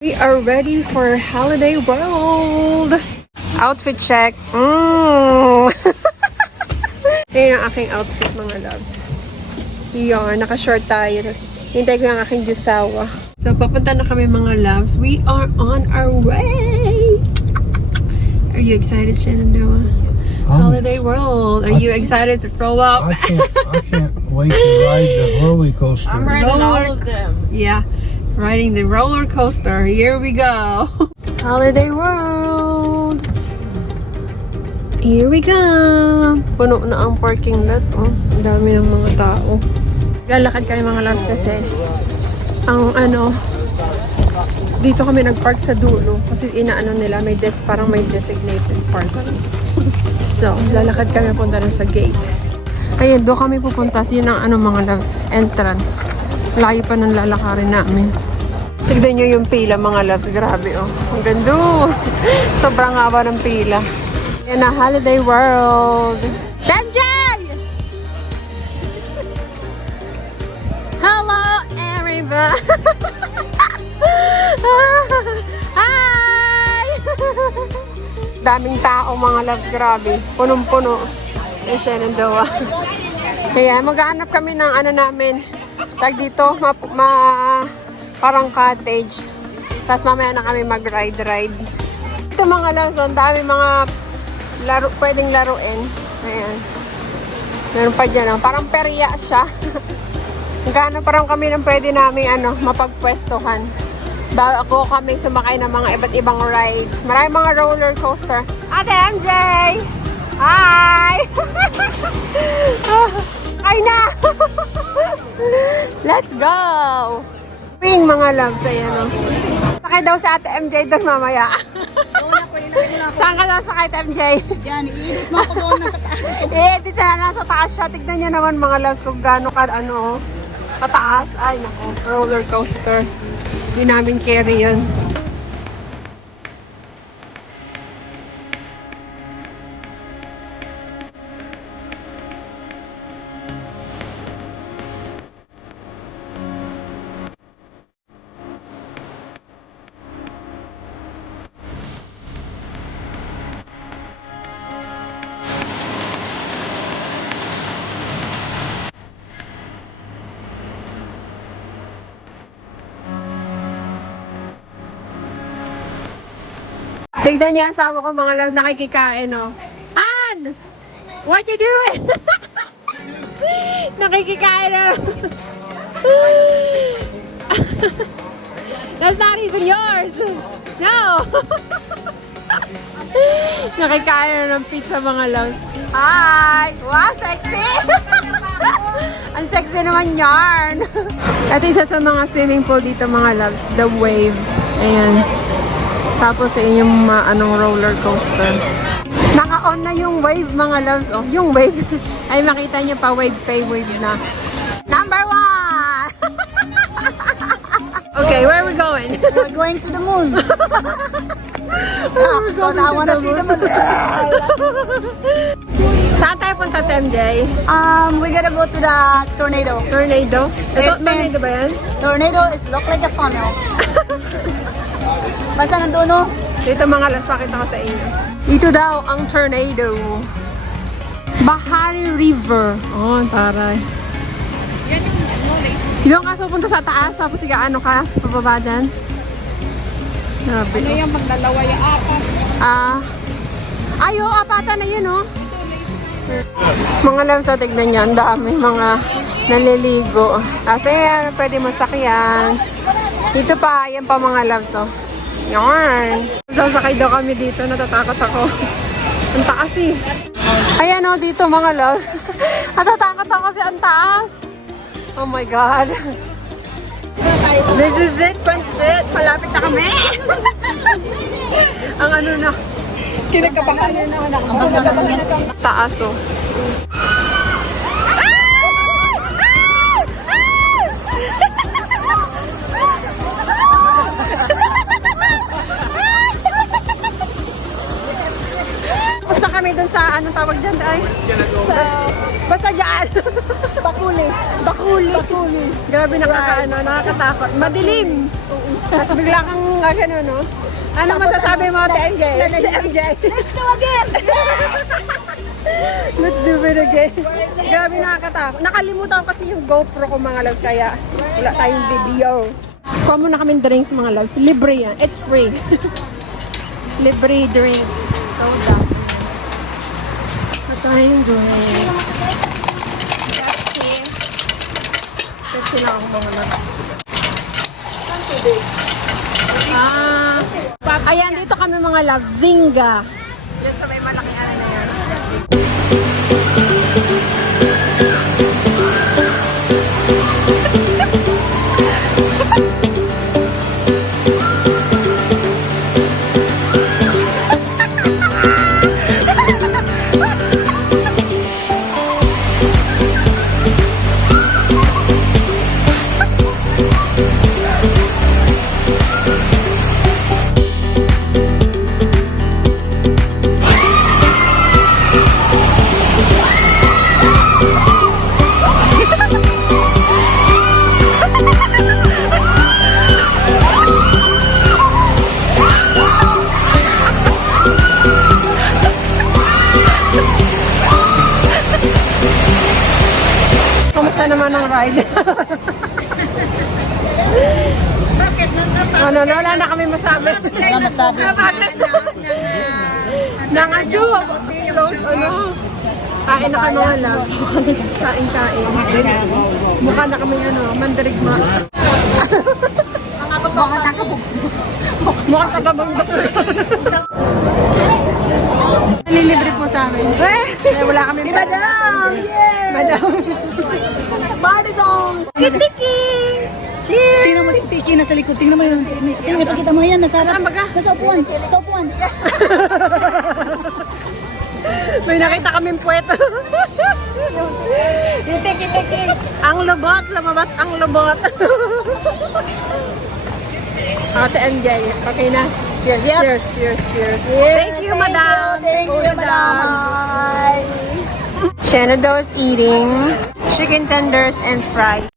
We are ready for Holiday World! Outfit check! Ayan ang aking outfit, mga loves. Yun, naka-short tayo. Tapos, hintay ko yung aking jusawa. So, papunta na kami, mga loves. We are on our way! Are you excited, Shenandoah? Holiday World. Are you excited to throw up? I can't wait to ride the roller coaster. I'm riding all of them. Yeah. Riding the roller coaster. Here we go. Holiday World. Here we go. Puno na ang parking lot. Oh, ang dami ng mga tao. Lalakad kami, mga loves, kasi ang dito kami nagpark sa dulo kasi inaano nila, parang may designated parking. So, lalakad kami punta na sa gate. Ayun, doon kami pupunta. Yun ang mga loves, entrance. Layo pa ng lalakarin namin. Tignan nyo yung pila, mga loves. Grabe, oh. Ang ganda. Sobrang haba ng pila. Yan na, Holiday World. MJ! Hello, everybody! Hi! Daming tao, mga loves. Grabe. Punong-puno. Eh, Shenandoah. Kaya, maghanap kami ng namin. Tag dito, parang cottage. Tapos mamaya na kami mag-ride. Ito, mga loves, ang dami mga pwedeng laruin. Ayan. Meron pa dyan, parang perya siya. Gano'n parang kami ng pwede namin mapagpwestuhan. Bago kami sumakay ng mga iba't ibang rides. Maraming mga roller coaster. Ate MJ! Hi! Ay na! Let's go! Ping, mga loves, ayan o. Sakay daw si Ate MJ doon mamaya. Saan ka sasakay, Ate MJ? Yan, i-edit mo ako doon nasa taas. I-edit na nasa taas siya. Tignan nyo naman, mga loves, kung gaano ka, pataas. Ay, nako, roller coaster. Hindi namin carry yun. Tignan niya, asawa ko, mga loves, nakikikain, no? Ann! What you doing? Nakikikain, no? That's not even yours! No! Nakikain na ng pizza, mga loves. Hi! Wow, sexy! Ang sexy naman yarn! Ito isa sa mga swimming pool dito, mga loves. The Wave. Ayan. Tapos sa inyong roller coaster. Naka-on na yung wave, mga loves. Oh, yung wave. Ay, makita nyo pa, wave pay, wave na. Number 1! Okay, where are we going? We're going to the moon. Because I want to see the moon. Saan tayo punta, MJ? We're gonna go to the tornado. Tornado? Ito, tornado ba yan? Tornado is look like a funnel. Basta nandun, no? Dito, mga loves, pakita ko sa inyo. Dito daw ang tornado. Bahari River. Oh, taray. Yung kaso punta sa taas, tapos ka, pababa dyan. Grabe. Ano yung pagdalawa yung apat? Ayo, apatan na yun, oh. Mga loves, so, tignan nyo, ang dami mga naliligo. Kasi yan, pwede masakyan. Dito pa, yan pa, mga loves, oh. Yarn! Sasakay daw kami dito, natatakot ako. Ang taas eh. Ayan, oh, dito, mga loves. Natatakot ako kasi ang taas. Oh my God. This is it, Pansit. Malapit na kami. Ang na. Kinagkabahan na ako. Taas, oh. Basta kami dun sa, anong tawag dyan, ay? Basta dyan. Bakuli. Bakuli. Grabe nakakatakot. Madilim. Tapos bigla kang nga gano'n, no? Ano masasabi mo, TMJ? TMJ? Let's go again! Let's do it again. Grabe, nakakatakot. Nakalimutan ko kasi yung GoPro ko, mga loves, kaya wala tayong video. Kuha muna kaming drinks, mga loves. Libre yan. It's free. Libre drinks. Soda. Kuha tayong drinks. Pepsi. Pepsi lang ako, mga loves. Ayan, dito kami, mga loves. Zinga. Yes, sa may malaki ano na yan. Kamusta naman ang ride? Ano, wala na kami masabi. Wala masabi. Nangadyo! Ano? Kain na kami, mga loves. Kain. Mukha na kami, mandirigma. Mukhang tagabang doktor. Nalilibre po sa amin. Eh, wala kami. Madam! Yeah! Madam. Party song! Tiki! Cheers! Tingnan mo yung tiki nasa likod. Tingnan mo yun. Tingnan, ipakita mo yan. Nasa harap. Saan ba ka? Nasa upuan. Sa upuan. May nakita kaming puwet. Yung tiki. Ang lubot, lumabot ang lubot. Ate MJ, okay na. Cheers. Thank you, madam. Thank you, madam. Shenado is eating chicken tenders and fries.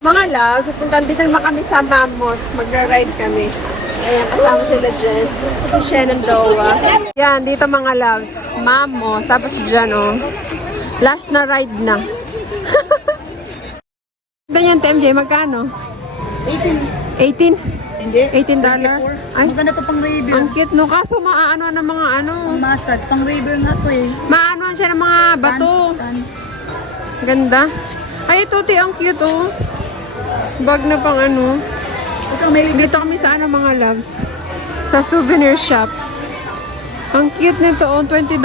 Mga loves, pupuntan dito naman kami sa Mammoth. Magra-ride kami. Ayan, kasama sila dyan. Si Shenandoah. Yan, dito mga loves. Mammoth. Tapos dyan, oh. Last na ride na. Ganyan, TMJ, magkano? 18? Hindi. $18? Ay, Maganda to pang review. ang cute, no? Kaso maaano ng mga ano. Massage. Pang review nga to eh. Maanoan siya ng mga bato. Sun. Ganda. Ay, ito, ang cute, oh. Bag na pang ano. Ito may Dito kami sa ano, mga loves. Sa souvenir shop. Ang cute nito, oh. $20.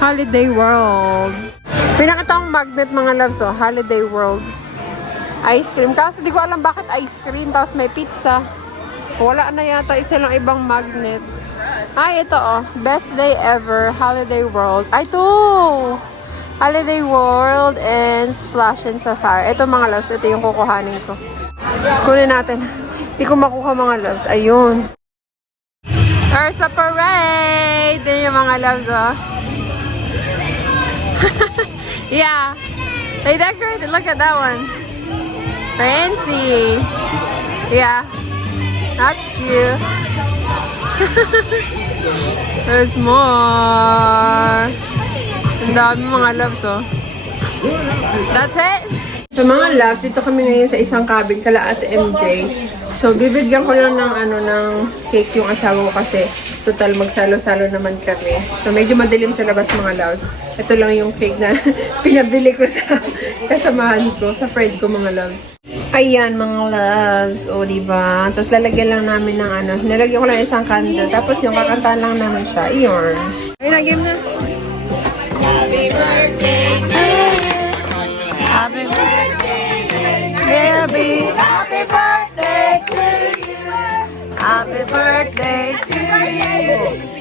Holiday World. Pinakita akong magnet, mga loves, oh. Holiday World. Ice cream. Kaso di ko alam bakit ice cream. Tapos may pizza. Wala na yata isa lang ibang magnet. Ay, ito, oh. Best day ever. Holiday World. Ay, ito. Holiday World and Splash and Sapphire. Ito, mga loves. Ito yung kukuhanin ko. Kunin natin. Hindi ko makuha, mga loves. Ayun. There's a parade! Yan yung mga loves, oh. Yeah. They decorated. Look at that one. Fancy. Yeah. That's cute. There's more. Ang dami mga loves, oh. That's it. So mga loves, dito kami ngayon sa isang cabin kala Ate MJ. So bibigyan ko lang ng ng cake yung asawa ko kasi total magsalo-salo naman kami. So medyo madilim sa labas, mga loves. Ito lang yung cake na pinabili ko sa kasamahan ko, sa friend ko, mga loves. Ayan, mga loves. O, diba? Tapos lalagyan lang namin ng nilagyan ko lang isang candle. Tapos yung kakantahan lang namin siya. Iyon. Ay, na-game na. birthday to you.